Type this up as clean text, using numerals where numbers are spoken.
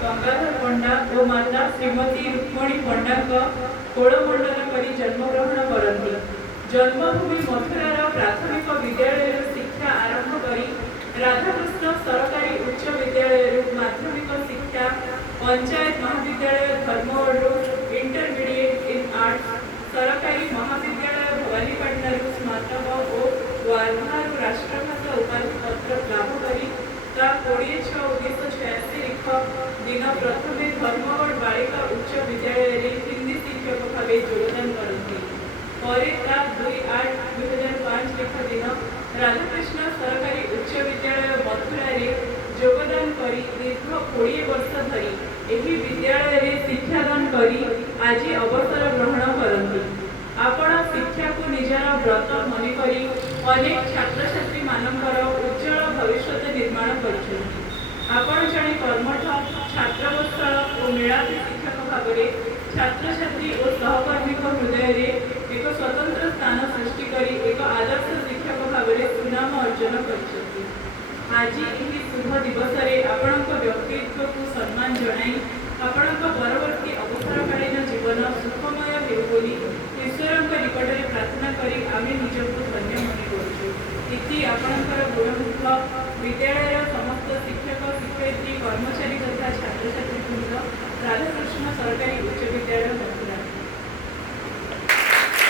गंगाधर पंडा और माता श्रीमती रुक्मणी पंडा कोलमंडल करी जन्मग्रहण करती। जन्मभूमि मथुरार प्राथमिक विद्यालय शिक्षा आरंभ करी राधाकृष्ण सरकारी उच्च विद्यालय माध्यमिक शिक्षा पंचायत महाविद्यालय धर्मवड इंटरमीडिएट इन आर्ट्स सरकारी महाविद्यालय भवानीपाटना स्नातक और वार्धा राष्ट्रभाषा उपाधि पत्र लाभ करी 20/6/1986 दिन प्रथमे धर्मवड बालिका उच्च विद्यालय हिंदी शिक्षक भाव योगदान करती। 2/8/2005 दिन राधाकृष्ण सरकारी उच्च विद्यालय मथुरा योगदान करी दीर्घ 20 वर्ष धरी एही विद्यालय शिक्षादान करी आज अवसर ग्रहण करती। आपण शिक्षा को निजर व्रत मने करी अनेक छात्र छात्री मानकर उज्जवल भविष्य निर्माण करिसेंती। आपण जणे कर्मठ छात्रवत्सल और मेलापी शिक्षक भाव में छात्र छात्री और सहकर्मी हृदय एक स्वतंत्र स्थान सृष्टि करी एक आदर्श शिक्षक भाव में सुनाम अर्जन करिसेंती। आज यही शुभ दिवस आपणक व्यक्तित्व को सम्मान जणाई आपणक परवर्ती अवसरकालीन जीवन सुखमय हेउ बोली ईश्वर निकट में प्रार्थना करी आमे निजको धन्य मन करूँ। इति आपणकर गुणमुख विद्यालय समस्त शिक्षक शिक्षयित्री कर्मचारी तथा छात्र छात्री राधाकृष्ण सरकारी उच्च विद्यालय